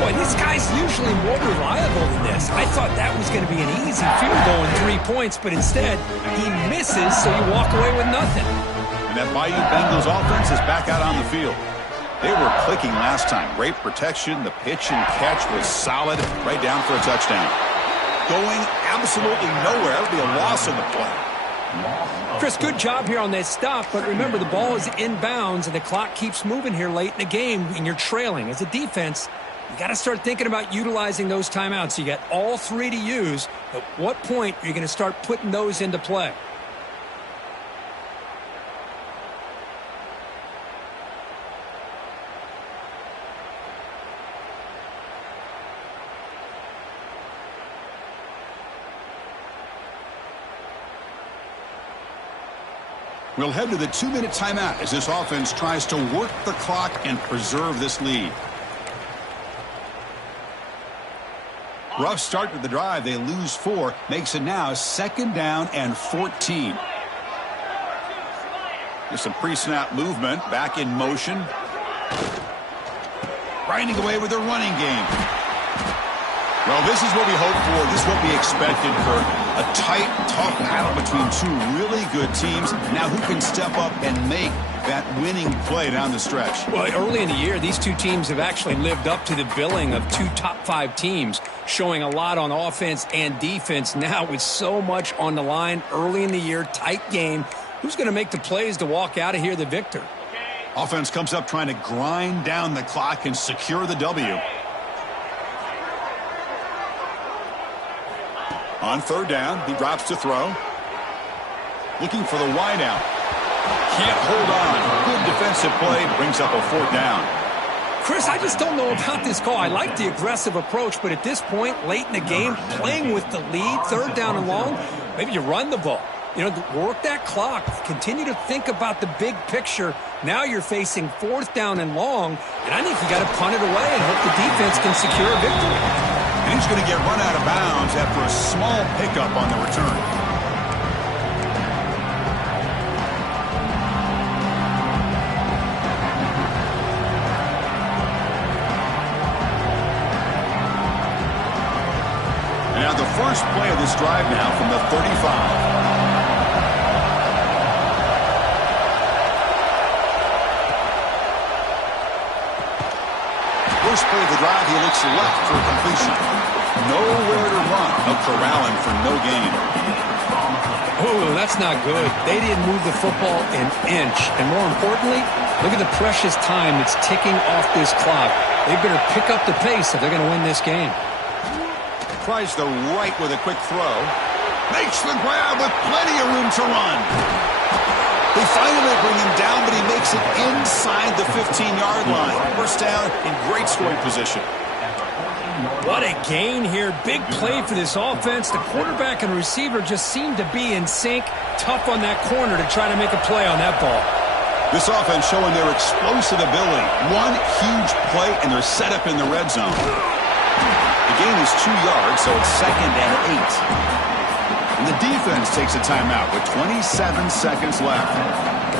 Boy, this guy's usually more reliable than this. I thought that was going to be an easy field goal in 3 points, but instead, he misses, so you walk away with nothing. And that Bayou Bengals offense is back out on the field. They were clicking last time. Great protection. The pitch and catch was solid. Right down for a touchdown. Going absolutely nowhere. It'll be a loss in the play. Chris, good job here on that stop, but remember the ball is inbounds and the clock keeps moving here late in the game and you're trailing. As a defense, you got to start thinking about utilizing those timeouts. You got all three to use. At what point are you going to start putting those into play? We'll head to the 2-minute timeout as this offense tries to work the clock and preserve this lead. Rough start to the drive. They lose 4. Makes it now 2nd down and 14. There's some pre-snap movement. Back in motion. Grinding away with their running game. Well, this is what we hope for. This is what we expected, Kurt. A tight, tough battle between two really good teams. Now who can step up and make that winning play down the stretch? Well, early in the year, these two teams have actually lived up to the billing of 2 top 5 teams, showing a lot on offense and defense. Now with so much on the line early in the year, tight game, who's going to make the plays to walk out of here the victor? Offense comes up trying to grind down the clock and secure the W. On 3rd down, he drops to throw. Looking for the wideout. Can't hold on. Good defensive play. Brings up a 4th down. Chris, I just don't know about this call. I like the aggressive approach, but at this point, late in the game, playing with the lead, 3rd down and long, maybe you run the ball. You know, work that clock. Continue to think about the big picture. Now you're facing 4th down and long, and I think you got to punt it away and hope the defense can secure a victory. And he's going to get run out of bounds after a small pickup on the return. And now the first play of this drive now from the 35. First play of the drive, he looks left for a completion. Nowhere to run. A corralling for no gain. Oh, that's not good. They didn't move the football an inch. And more importantly, look at the precious time that's ticking off this clock. They better pick up the pace if they're going to win this game. Tries the right with a quick throw. Makes the grab with plenty of room to run. They finally bring him down, but he makes it inside the 15-yard line. First down in great scoring position. What a gain here. Big play for this offense. The quarterback and receiver just seem to be in sync. Tough on that corner to try to make a play on that ball. This offense showing their explosive ability. One huge play, and they're set up in the red zone. The gain is 2 yards, so it's 2nd and 8. And the defense takes a timeout with 27 seconds left.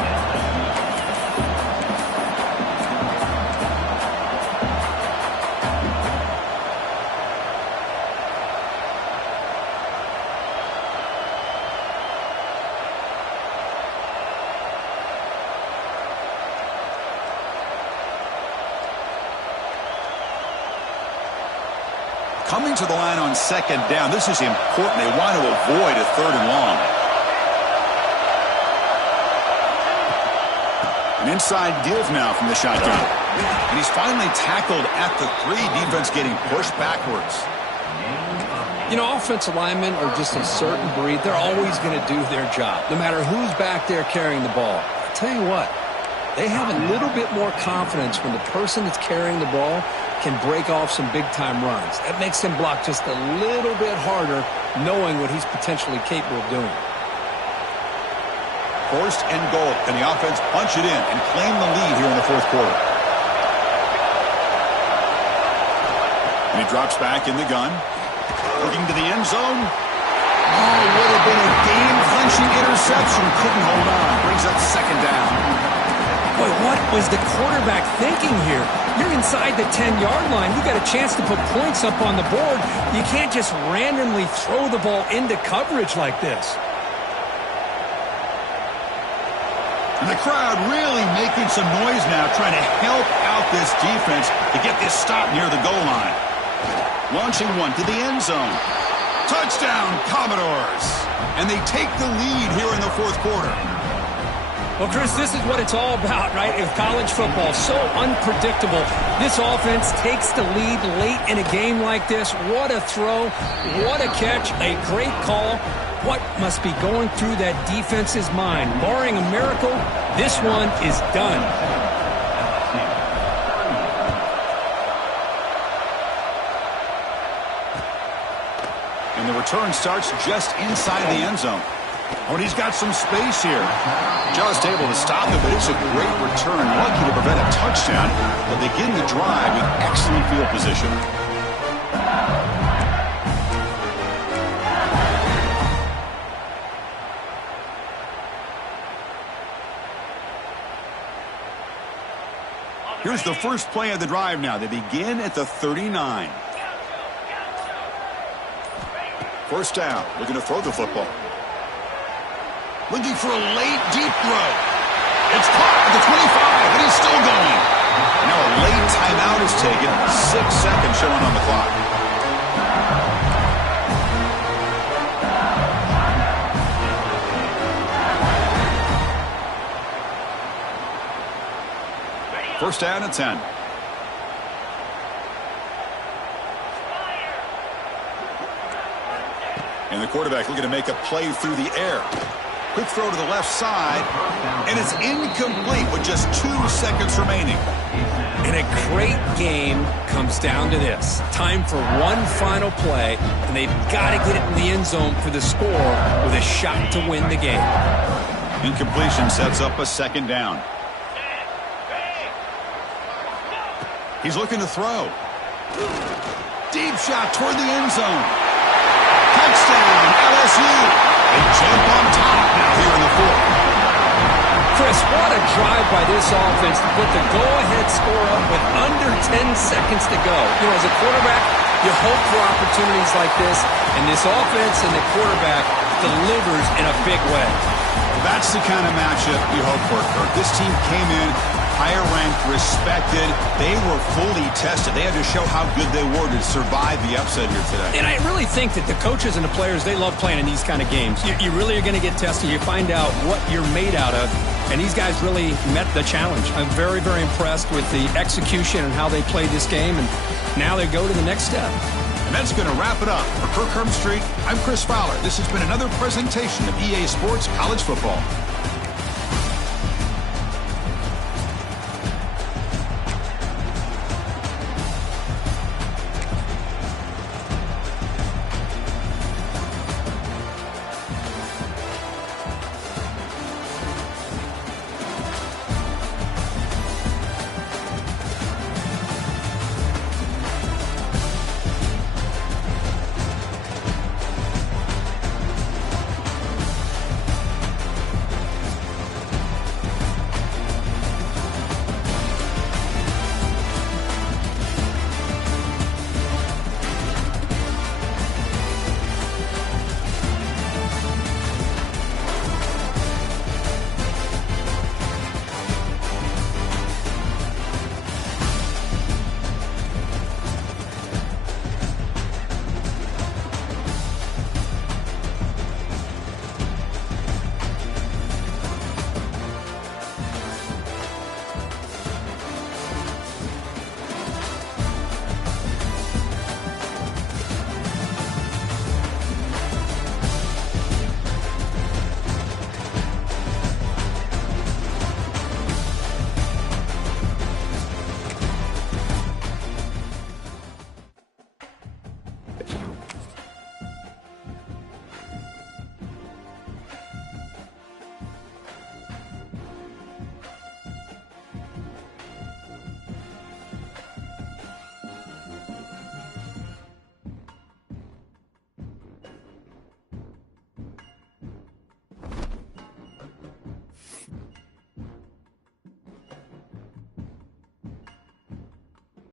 Coming to the line on 2nd down. This is important. They want to avoid a 3rd and long. An inside give now from the shotgun. And he's finally tackled at the 3. Defense getting pushed backwards. You know, offensive linemen are just a certain breed. They're always going to do their job, no matter who's back there carrying the ball. I'll tell you what, they have a little bit more confidence when the person that's carrying the ball can break off some big-time runs. That makes him block just a little bit harder, knowing what he's potentially capable of doing. 1st and goal, and the offense punch it in and claim the lead here in the 4th quarter. And he drops back in the gun, looking to the end zone. Oh, would have been a game-clinching interception. Couldn't hold on. Brings up 2nd down. Boy, what was the quarterback thinking here? You're inside the 10-yard line. You got a chance to put points up on the board. You can't just randomly throw the ball into coverage like this. And the crowd really making some noise now, trying to help out this defense to get this stop near the goal line. Launching one to the end zone. Touchdown, Commodores. And they take the lead here in the fourth quarter. Well, Chris, this is what it's all about, right? With college football, so unpredictable. This offense takes the lead late in a game like this. What a throw. What a catch. A great call. What must be going through that defense's mind? Barring a miracle, this one is done. And the return starts just inside the end zone. Oh, and he's got some space here. Just able to stop it, but it's a great return. Lucky to prevent a touchdown, but they begin the drive with excellent field position. Here's the first play of the drive now. They begin at the 39. First down. Looking to throw the football. Looking for a late, deep throw. It's caught at the 25, and he's still going. Now a late timeout is taken. 6 seconds showing on the clock. First down at 10. And the quarterback looking to make a play through the air. Quick throw to the left side, and it's incomplete with just 2 seconds remaining. And a great game comes down to this. Time for one final play, and they've got to get it in the end zone for the score with a shot to win the game. Incompletion sets up a second down. He's looking to throw. Deep shot toward the end zone. Touchdown, LSU. They jump on top now here in the fourth. Chris, what a drive by this offense to put the go-ahead score up with under 10 seconds to go. You know, as a quarterback, you hope for opportunities like this, and this offense and the quarterback delivers in a big way. That's the kind of matchup you hope for, Kirk. This team came in higher ranked, respected. They were fully tested. They had to show how good they were to survive the upset here today. And I really think that the coaches and the players, they love playing in these kind of games. You really are going to get tested. You find out what you're made out of. And these guys really met the challenge. I'm very, very impressed with the execution and how they played this game. And now they go to the next step. And that's going to wrap it up. For Kirk Herbstreit, I'm Chris Fowler. This has been another presentation of EA Sports College Football.